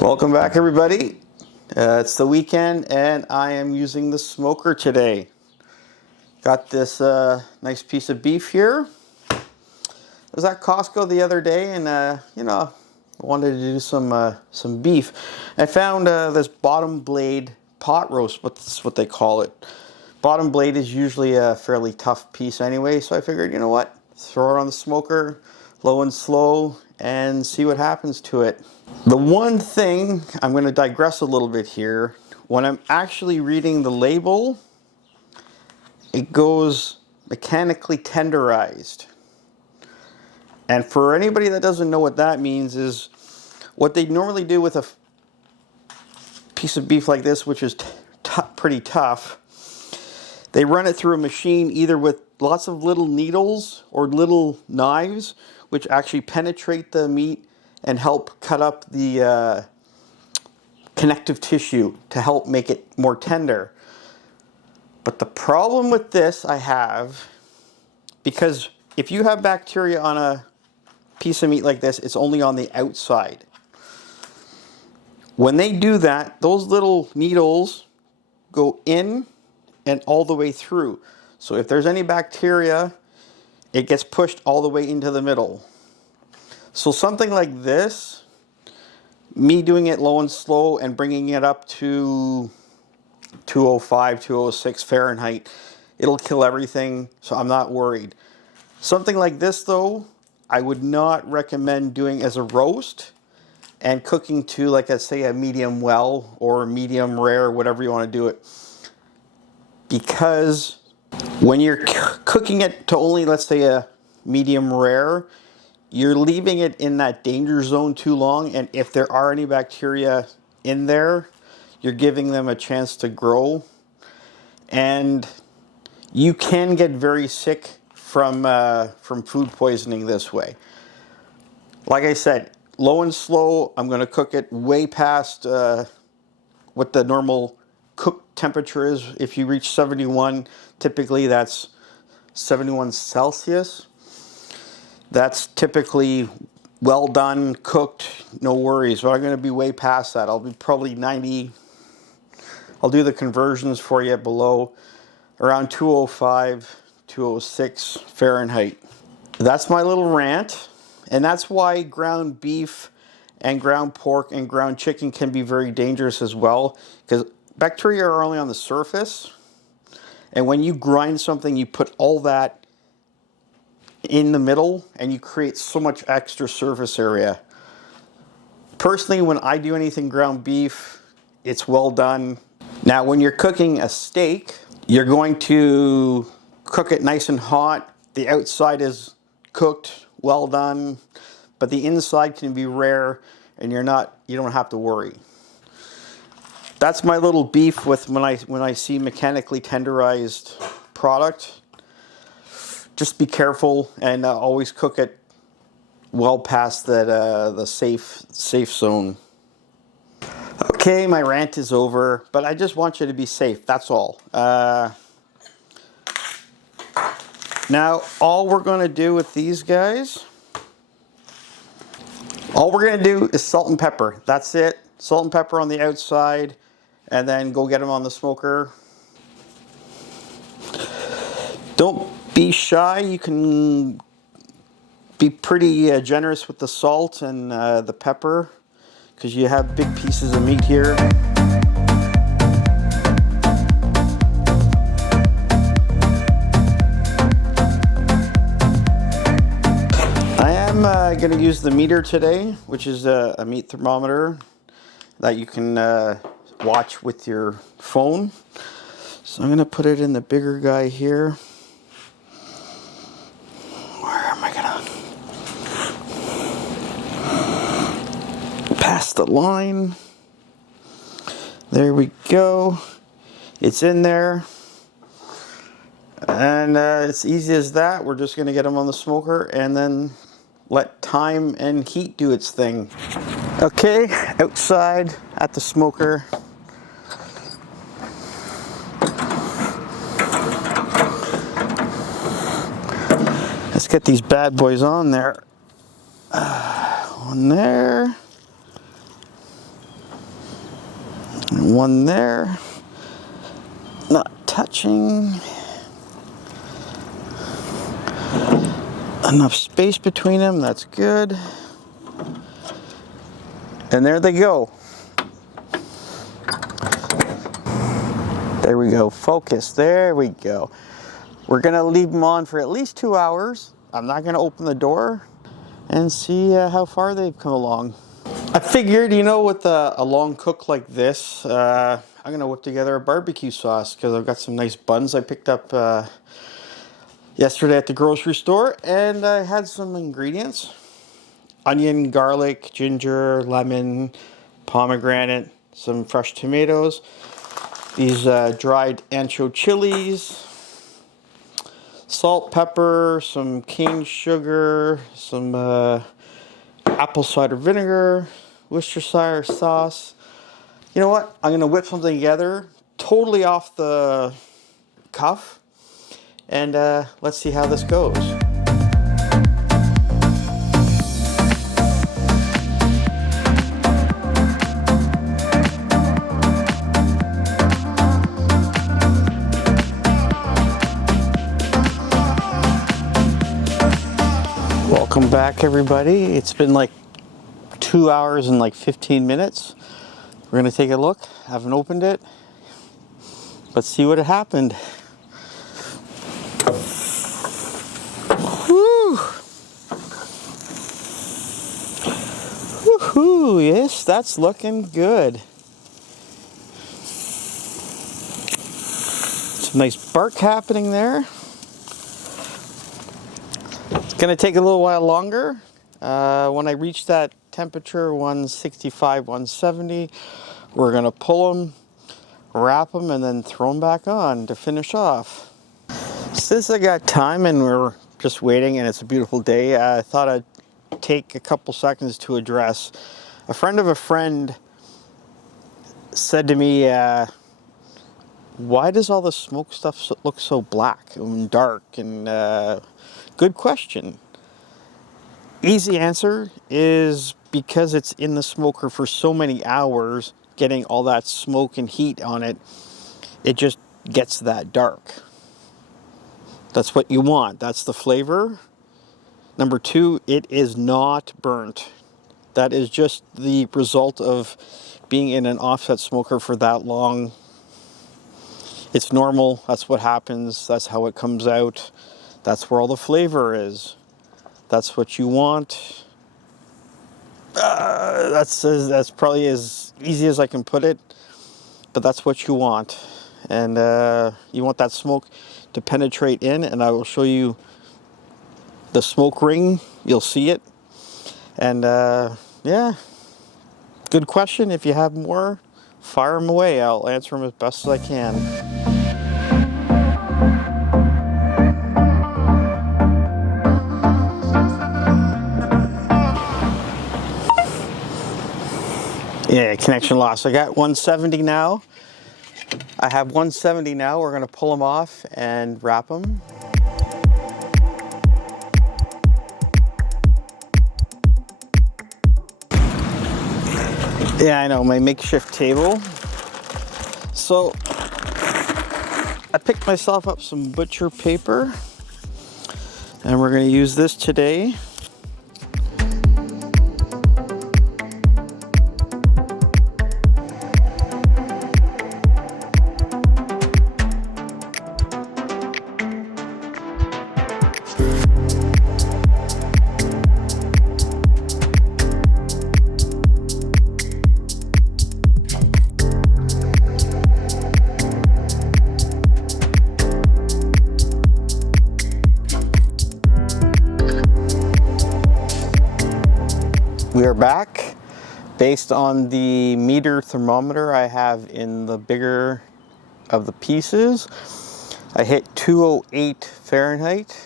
Welcome back, everybody. It's the weekend and I am using the smoker today. Got this nice piece of beef here. I was at Costco the other day and I wanted to do some beef. I found this bottom blade pot roast, that's what they call it. Bottom blade is usually a fairly tough piece anyway, so I figured, you know what, throw it on the smoker, low and slow, and see what happens to it. The one thing, I'm going to digress a little bit here, when I'm actually reading the label, it goes mechanically tenderized. And for anybody that doesn't know what that means, is what they normally do with a piece of beef like this, which is pretty tough, they run it through a machine either with lots of little needles or little knives, which actually penetrate the meat and help cut up the connective tissue to help make it more tender. But the problem with this I have, because if you have bacteria on a piece of meat like this, it's only on the outside. When they do that, those little needles go in and all the way through. So if there's any bacteria, it gets pushed all the way into the middle. So something like this, me doing it low and slow and bringing it up to 205, 206 Fahrenheit, it'll kill everything, so I'm not worried. Something like this though, I would not recommend doing as a roast and cooking to, like I say, a medium well or medium rare, whatever you want to do it. Because when you're cooking it to only, let's say, a medium rare, you're leaving it in that danger zone too long, and if there are any bacteria in there, you're giving them a chance to grow, and you can get very sick from food poisoning this way. Like I said, low and slow. I'm going to cook it way past what the normal cook temperature is. If you reach 71, typically that's 71 Celsius. That's typically well done, cooked, no worries. But I'm going to be way past that. I'll be probably 90. I'll do the conversions for you below, around 205, 206 Fahrenheit. That's my little rant. And that's why ground beef and ground pork and ground chicken can be very dangerous as well, because bacteria are only on the surface. And when you grind something, you put all that in the middle and you create so much extra surface area. Personally, when I do anything ground beef, it's well done. Now, when you're cooking a steak, you're going to cook it nice and hot. The outside is cooked, well done, but the inside can be rare and you don't have to worry. That's my little beef with when I see mechanically tenderized product. Just be careful and always cook it well past the safe zone. Okay, my rant is over, but I just want you to be safe, that's all. Now, all we're going to do with these guys, all we're going to do is salt and pepper. That's it. Salt and pepper on the outside, and then go get them on the smoker. Don't be shy. You can be pretty generous with the salt and the pepper, because you have big pieces of meat here. I am going to use the meter today, which is a meat thermometer that you can watch with your phone. So I'm going to put it in the bigger guy here. Past the line. There we go. It's in there. And it's easy as that. We're just going to get them on the smoker and then let time and heat do its thing. Okay, outside at the smoker. Let's get these bad boys on there. One there. One there. Not touching. Enough space between them, that's good. And there they go. There we go, focus, there we go. We're gonna leave them on for at least 2 hours. I'm not gonna open the door and see how far they've come along. I figured, you know, with a long cook like this, I'm gonna whip together a barbecue sauce because I've got some nice buns I picked up yesterday at the grocery store, and I had some ingredients: onion, garlic, ginger, lemon, pomegranate, some fresh tomatoes, these dried ancho chilies, salt, pepper, some cane sugar, some apple cider vinegar, Worcestershire sauce. You know what? I'm gonna whip something together totally off the cuff, and let's see how this goes. Welcome back, everybody. It's been like 2 hours and like 15 minutes. We're gonna take a look. I haven't opened it. Let's see what happened. Woo! Woohoo! Yes, that's looking good. Some nice bark happening there. It's gonna take a little while longer. When I reach that temperature, 165, 170, we're gonna pull them, wrap them, and then throw them back on to finish off. Since I got time and we're just waiting and it's a beautiful day, I thought I'd take a couple seconds to address. A friend of a friend said to me, why does all the smoke stuff look so black and dark? And good question. Easy answer is because it's in the smoker for so many hours, getting all that smoke and heat on it, it just gets that dark. That's what you want. That's the flavor. Number two, it is not burnt. That is just the result of being in an offset smoker for that long. It's normal. That's what happens. That's how it comes out. That's where all the flavor is. That's what you want. That's probably as easy as I can put it, but that's what you want. And you want that smoke to penetrate in, and I will show you the smoke ring. You'll see it. And yeah, good question. If you have more, fire them away. I'll answer them as best as I can. Yeah, connection lost. I got 170 now. I have 170 now. We're gonna pull them off and wrap them. Yeah, I know, my makeshift table. So I picked myself up some butcher paper, and we're gonna use this today. We are back. Based on the meter thermometer I have in the bigger of the pieces, I hit 208 Fahrenheit.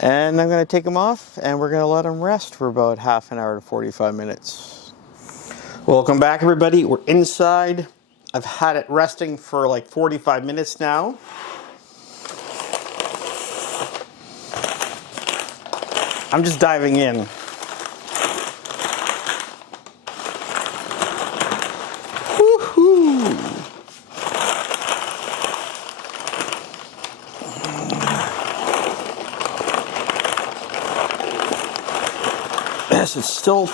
And I'm gonna take them off and we're gonna let them rest for about half an hour to 45 minutes. Welcome back, everybody. We're inside. I've had it resting for like 45 minutes now. I'm just diving in. Whew. notice it's still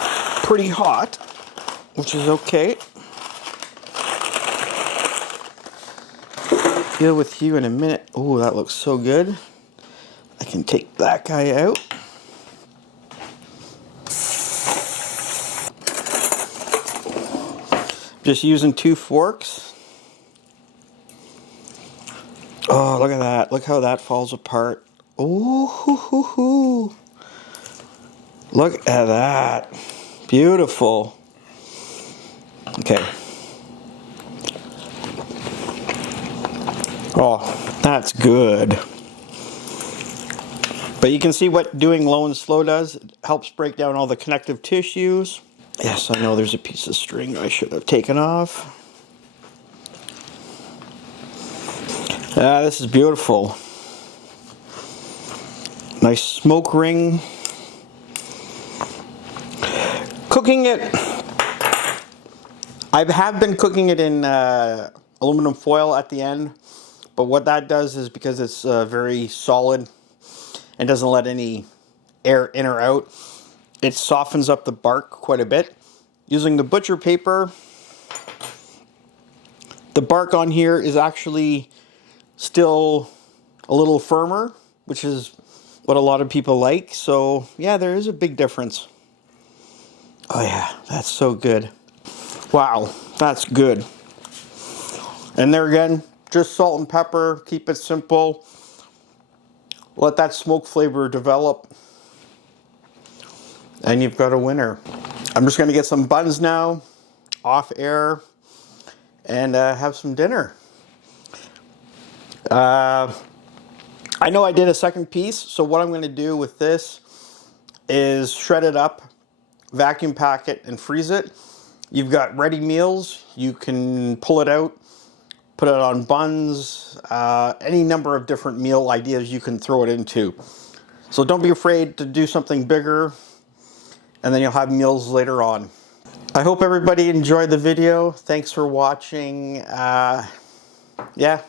pretty hot, which is okay. Deal with you in a minute. Oh, that looks so good. I can take that guy out. Just using 2 forks. Oh, look at that. Look how that falls apart. Oh, hoo, hoo, hoo. Look at that. Beautiful. Okay. Oh, that's good. But you can see what doing low and slow does. It helps break down all the connective tissues. Yes, I know there's a piece of string I should have taken off. This is beautiful. Nice smoke ring. Cooking it, I have been cooking it in aluminum foil at the end, but what that does is because it's very solid and doesn't let any air in or out, it softens up the bark quite a bit. Using the butcher paper, the bark on here is actually still a little firmer, which is what a lot of people like. So yeah, there is a big difference. Oh yeah, that's so good. Wow, that's good. And there again, just salt and pepper, keep it simple. Let that smoke flavor develop. And you've got a winner. I'm just gonna get some buns now, off air, and have some dinner. I know I did a second piece, so what I'm gonna do with this is shred it up, vacuum pack it, and freeze it. You've got ready meals. You can pull it out, put it on buns, any number of different meal ideas you can throw it into. So don't be afraid to do something bigger, and then you'll have meals later on. I hope everybody enjoyed the video. Thanks for watching. Yeah,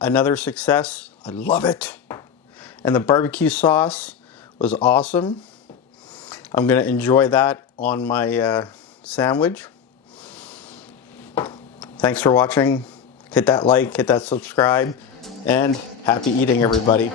another success. I love it. And the barbecue sauce was awesome. I'm gonna enjoy that on my sandwich. Thanks for watching. Hit that like, hit that subscribe, and happy eating, everybody.